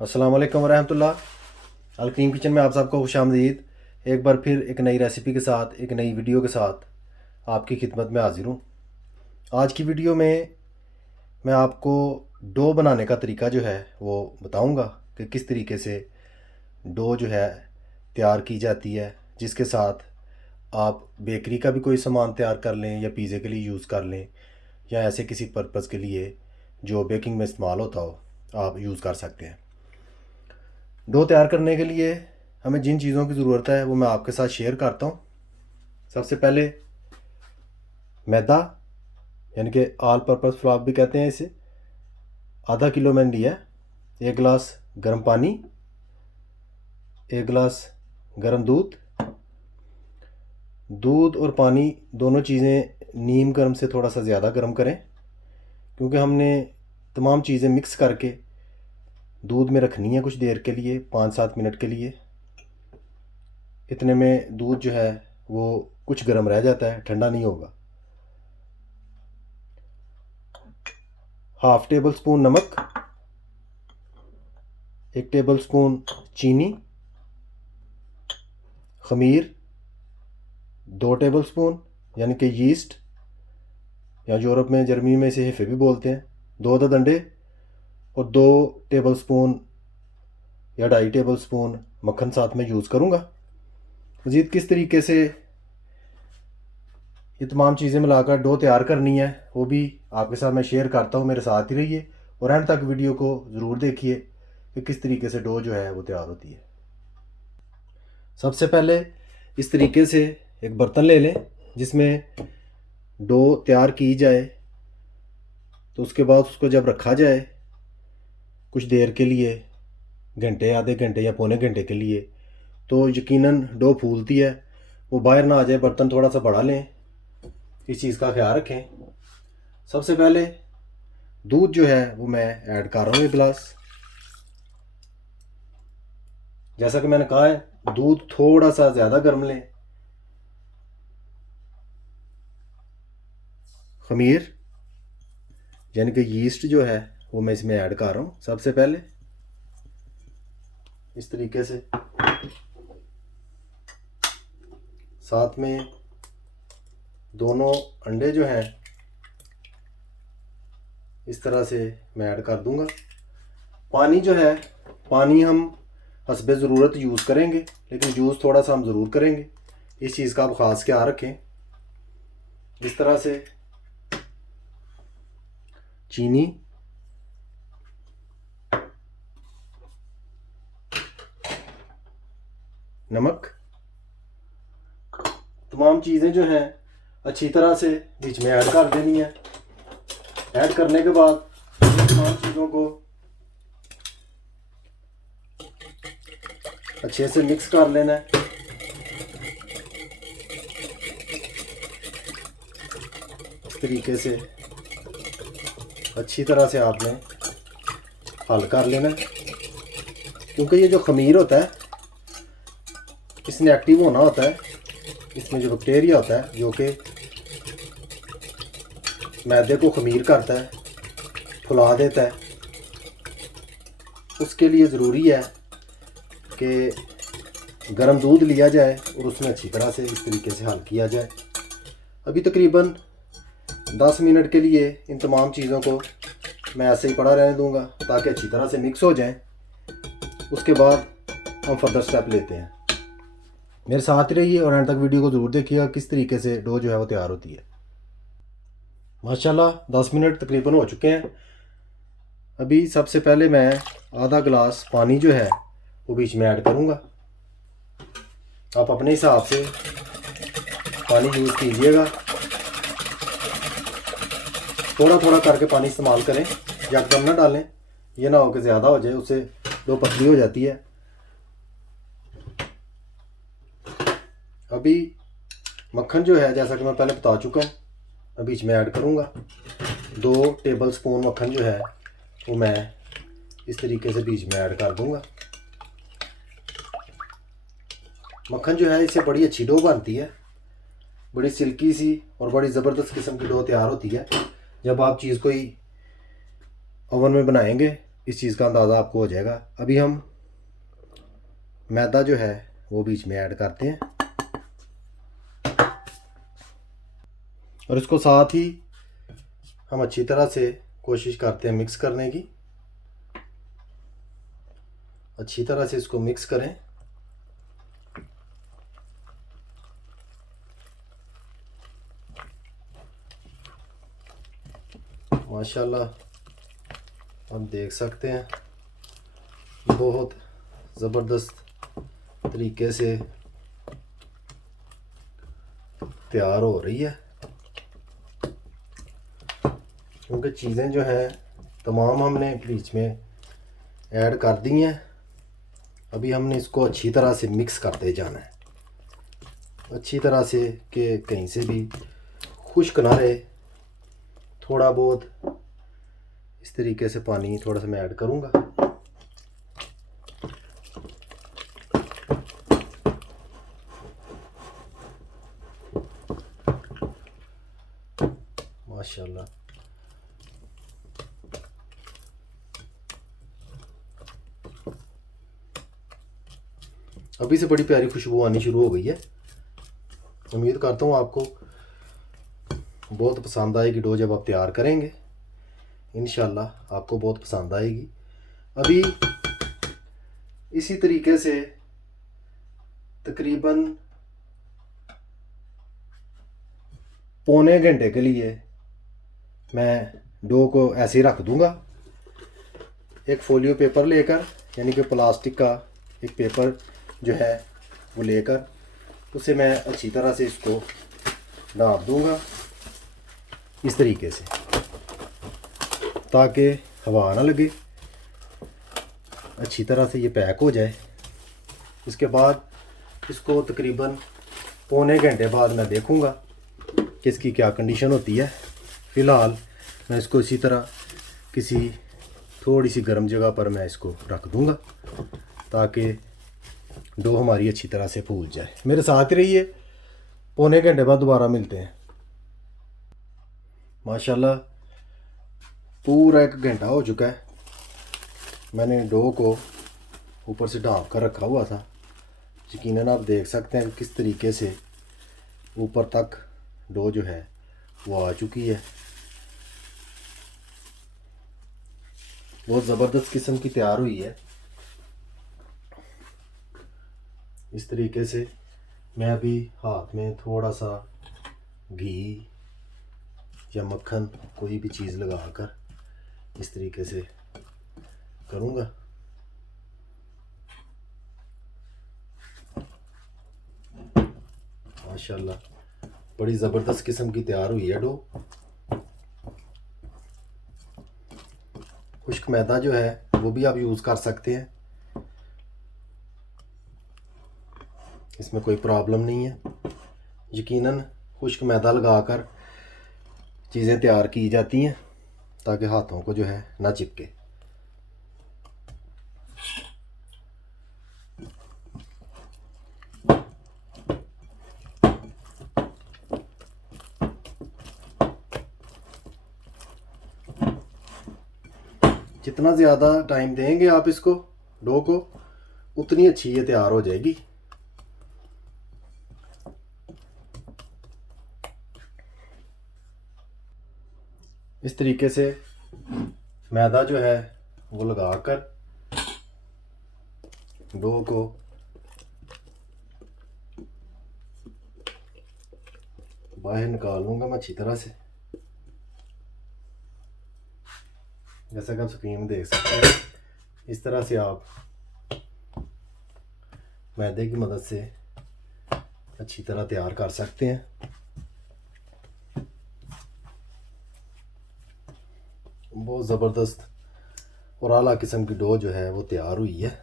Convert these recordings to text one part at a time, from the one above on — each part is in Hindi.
अस्सलाम वालेकुम वरहमतुल्लाह। अलकरीम किचन में आप सबको खुशामदीद। एक बार फिर एक नई रेसिपी के साथ, एक नई वीडियो के साथ आपकी खिदमत में हाजिर हूँ। आज की वीडियो में मैं आपको डो बनाने का तरीका जो है वो बताऊँगा कि किस तरीके से डो जो है तैयार की जाती है, जिसके साथ आप बेकरी का भी कोई सामान तैयार कर लें या पिज़्ज़े के लिए यूज़ कर लें, या ऐसे किसी पर्पज़ के लिए जो बेकिंग में इस्तेमाल होता हो आप यूज़ कर सकते हैं। डो तैयार करने के लिए हमें जिन चीज़ों की ज़रूरत है वो मैं आपके साथ शेयर करता हूँ। सबसे पहले मैदा, यानी कि ऑल पर्पज़ फ्लावर भी कहते हैं इसे, आधा किलो मैंने लिया है। 1 गिलास गर्म पानी, 1 गिलास गर्म दूध। दूध और पानी दोनों चीज़ें नीम गर्म से थोड़ा सा ज़्यादा गर्म करें, क्योंकि हमने तमाम चीज़ें मिक्स करके दूध में रखनी है कुछ देर के लिए, 5-7 मिनट के लिए। इतने में दूध जो है वो कुछ गर्म रह जाता है, ठंडा नहीं होगा। हाफ़ टेबल स्पून नमक, 1 टेबल स्पून चीनी, खमीर 2 टेबल स्पून यानी कि यीस्ट, या यूरोप में जर्मनी में इसे हिफे भी बोलते हैं, 2 अदद अंडे और 2 टेबल स्पून या 2.5 टेबल स्पून मक्खन साथ में यूज़ करूँगा। मज़ीद किस तरीके से ये तमाम चीज़ें मिलाकर डो तैयार करनी है वो भी आपके साथ मैं शेयर करता हूँ। मेरे साथ ही रहिए और एंड तक वीडियो को ज़रूर देखिए कि किस तरीके से डो जो है वो तैयार होती है। सबसे पहले इस तरीके से एक बर्तन ले लें जिसमें डो तैयार की जाए। तो उसके बाद उसको जब रखा जाए कुछ देर के लिए, घंटे, आधे घंटे या पौने घंटे के लिए, तो यकीनन डो फूलती है, वो बाहर ना आ जाए। बर्तन थोड़ा सा बड़ा लें, इस चीज़ का ख्याल रखें। सबसे पहले दूध जो है वो मैं ऐड कर रहा हूँ 1 गिलास। जैसा कि मैंने कहा है दूध थोड़ा सा ज़्यादा गर्म लें। खमीर यानी कि यीस्ट जो है वो मैं इसमें ऐड कर रहा हूँ सबसे पहले, इस तरीके से। साथ में दोनों अंडे जो हैं इस तरह से मैं ऐड कर दूंगा। पानी जो है, पानी हम हस्बे ज़रूरत यूज़ करेंगे, लेकिन यूज़ थोड़ा सा हम ज़रूर करेंगे। इस चीज़ का आप ख़ास ख्याल रखें। इस तरह से चीनी, नमक, तमाम चीज़ें जो हैं अच्छी तरह से बीच में ऐड कर देनी है। ऐड करने के बाद तमाम चीज़ों को अच्छे से मिक्स कर लेना है। इस तरीके से अच्छी तरह से आपने हल कर लेना है, क्योंकि ये जो खमीर होता है इसने एक्टिव होना होता है। इसमें जो बैक्टीरिया होता है जो कि मैदे को खमीर करता है, फुला देता है, उसके लिए ज़रूरी है कि गर्म दूध लिया जाए और उसमें अच्छी तरह से इस तरीके से हल किया जाए। अभी तकरीबन 10 मिनट के लिए इन तमाम चीज़ों को मैं ऐसे ही पड़ा रहने दूंगा ताकि अच्छी तरह से मिक्स हो जाएं। उसके बाद हम फर्दर स्टेप लेते हैं। मेरे साथ ही रहिए और एंड तक वीडियो को ज़रूर देखिएगा किस तरीके से डो जो है वो तैयार होती है। माशाल्लाह 10 मिनट तकरीबन हो चुके हैं। अभी सबसे पहले मैं आधा गिलास पानी जो है वो बीच में ऐड करूँगा। आप अपने हिसाब से पानी यूज़ कीजिएगा, थोड़ा थोड़ा करके पानी इस्तेमाल करें, यकदम ना डालें, ये ना हो कि ज़्यादा हो जाए, उससे डो पतली हो जाती है। अभी मक्खन जो है जैसा कि मैं पहले बता चुका हूँ, अब बीच में ऐड करूँगा। 2 टेबल स्पून मक्खन जो है वो मैं इस तरीके से बीच में ऐड कर दूँगा। मक्खन जो है इससे बड़ी अच्छी डो बनती है, बड़ी सिल्की सी और बड़ी ज़बरदस्त किस्म की डो तैयार होती है। जब आप चीज़ कोई ओवन में बनाएंगे इस चीज़ का अंदाज़ा आपको हो जाएगा। अभी हम मैदा जो है वो बीच में ऐड करते हैं और इसको साथ ही हम अच्छी तरह से कोशिश करते हैं मिक्स करने की। अच्छी तरह से इसको मिक्स करें। माशाल्लाह आप देख सकते हैं बहुत ज़बरदस्त तरीके से तैयार हो रही है, क्योंकि चीज़ें जो हैं तमाम हमने बीच में ऐड कर दी हैं। अभी हमने इसको अच्छी तरह से मिक्स करते जाना है, अच्छी तरह से कि कहीं से भी खुश्क ना रहे। थोड़ा बहुत इस तरीके से पानी थोड़ा सा मैं ऐड करूँगा। माशाल्लाह अभी से बड़ी प्यारी खुशबू आनी शुरू हो गई है। उम्मीद करता हूँ आपको बहुत पसंद आएगी डो जब आप तैयार करेंगे। इंशाल्लाह आपको बहुत पसंद आएगी। अभी इसी तरीके से तकरीबन पौने घंटे के लिए मैं डो को ऐसे ही रख दूंगा। एक फोलियो पेपर लेकर, यानी कि प्लास्टिक का एक पेपर जो है वो लेकर उसे मैं अच्छी तरह से इसको ढाँप दूंगा इस तरीके से, ताकि हवा ना लगे। अच्छी तरह से ये पैक हो जाए। इसके बाद इसको तकरीबन पौने घंटे बाद मैं देखूंगा कि इसकी क्या कंडीशन होती है। फ़िलहाल मैं इसको इसी तरह किसी थोड़ी सी गर्म जगह पर मैं इसको रख दूंगा ताकि डो हमारी अच्छी तरह से फूल जाए। मेरे साथ ही रहिए, पौने घंटे बाद दोबारा मिलते हैं। माशाल्लाह पूरा 1 घंटा हो चुका है। मैंने डो को ऊपर से ढाँप कर रखा हुआ था। यकीनन आप देख सकते हैं किस तरीके से ऊपर तक डो जो है वो आ चुकी है। बहुत ज़बरदस्त किस्म की तैयार हुई है। इस तरीके से मैं अभी हाथ में थोड़ा सा घी या मक्खन कोई भी चीज़ लगाकर इस तरीके से करूँगा। माशाल्लाह बड़ी ज़बरदस्त किस्म की तैयार हुई है डो। खुश्क मैदा जो है वो भी आप यूज़ कर सकते हैं, इसमें कोई प्रॉब्लम नहीं है। यकीनन खुश्क मैदा लगाकर चीज़ें तैयार की जाती हैं ताकि हाथों को जो है ना चिपके। जितना ज़्यादा टाइम देंगे आप इसको डो को, उतनी अच्छी ये तैयार हो जाएगी। इस तरीके से मैदा जो है वो लगाकर डो को बाहर निकाल लूँगा मैं अच्छी तरह से। जैसा कि आप स्क्रीन में देख सकते हैं, इस तरह से आप मैदे की मदद से अच्छी तरह तैयार कर सकते हैं। बहुत ज़बरदस्त और आला किस्म की डो जो है वो तैयार हुई है।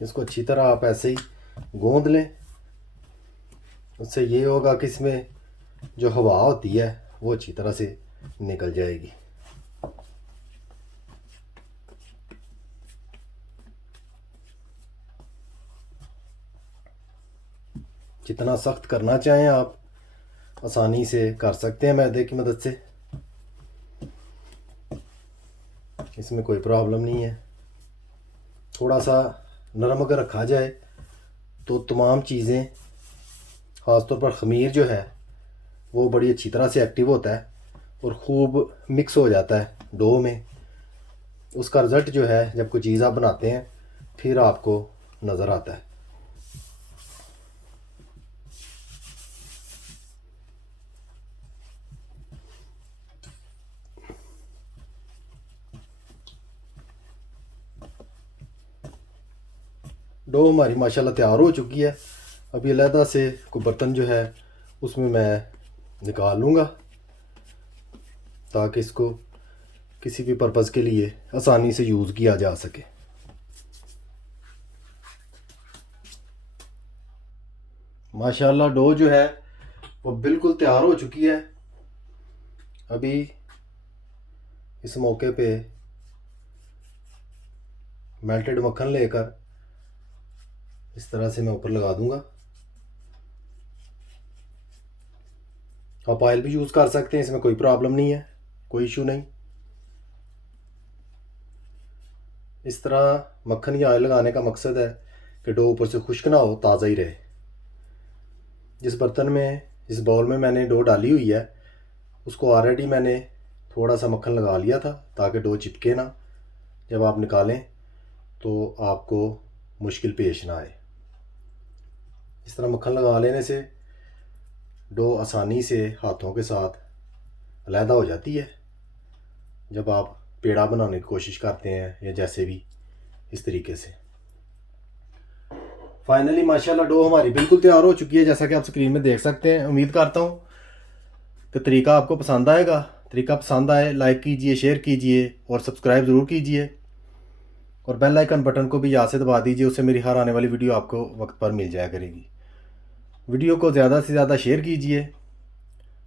इसको अच्छी तरह आप ऐसे ही गूंद लें। उससे ये होगा कि इसमें जो हवा होती है वो अच्छी तरह से निकल जाएगी। जितना सख्त करना चाहें आप आसानी से कर सकते हैं मैदे की मदद से, इसमें कोई प्रॉब्लम नहीं है। थोड़ा सा नरम अगर रखा जाए तो तमाम चीज़ें, ख़ासतौर पर ख़मीर जो है वो बड़ी अच्छी तरह से एक्टिव होता है और ख़ूब मिक्स हो जाता है डो में। उसका रिज़ल्ट जो है जब कोई चीज़ आप बनाते हैं फिर आपको नज़र आता है। डो हमारी माशाल्लाह तैयार हो चुकी है। अभी अलहदा से कोई बर्तन जो है उसमें मैं निकाल लूँगा ताकि इसको किसी भी पर्पज़ के लिए आसानी से यूज़ किया जा सके। माशाल्लाह डो जो है वो बिल्कुल तैयार हो चुकी है। अभी इस मौके पे मेल्टेड मक्खन लेकर इस तरह से मैं ऊपर लगा दूंगा। आप ऑयल भी यूज़ कर सकते हैं, इसमें कोई प्रॉब्लम नहीं है, कोई इशू नहीं। इस तरह मक्खन या ऑयल लगाने का मकसद है कि डो ऊपर से खुश्क ना हो, ताज़ा ही रहे। जिस बर्तन में, इस बाउल में मैंने डो डाली हुई है उसको ऑलरेडी मैंने थोड़ा सा मक्खन लगा लिया था ताकि डो चिपके ना, जब आप निकालें तो आपको मुश्किल पेश ना आए। इस तरह मक्खन लगा लेने से डो आसानी से हाथों के साथ अलहदा हो जाती है जब आप पेड़ा बनाने की कोशिश करते हैं या जैसे भी इस तरीके से। फाइनली माशाल्लाह डो हमारी बिल्कुल तैयार हो चुकी है, जैसा कि आप स्क्रीन में देख सकते हैं। उम्मीद करता हूँ कि तरीका आपको पसंद आएगा। तरीका पसंद आए लाइक कीजिए, शेयर कीजिए और सब्सक्राइब ज़रूर कीजिए और बेल आइकन बटन को भी याद से दबा दीजिए, उससे मेरी हर आने वाली वीडियो आपको वक्त पर मिल जाया करेगी। वीडियो को ज़्यादा से ज़्यादा शेयर कीजिए।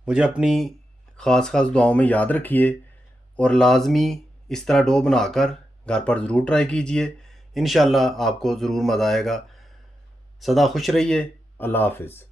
मुझे अपनी ख़ास दुआओं में याद रखिए और लाजमी इस तरह डो बनाकर घर पर ज़रूर ट्राई कीजिए। इंशाल्लाह आपको ज़रूर मज़ा आएगा। सदा खुश रहिए। अल्लाह हाफ़िज़।